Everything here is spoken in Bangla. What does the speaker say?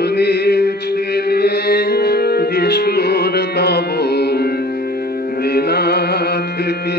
মন্দির ছেড়ে থেকে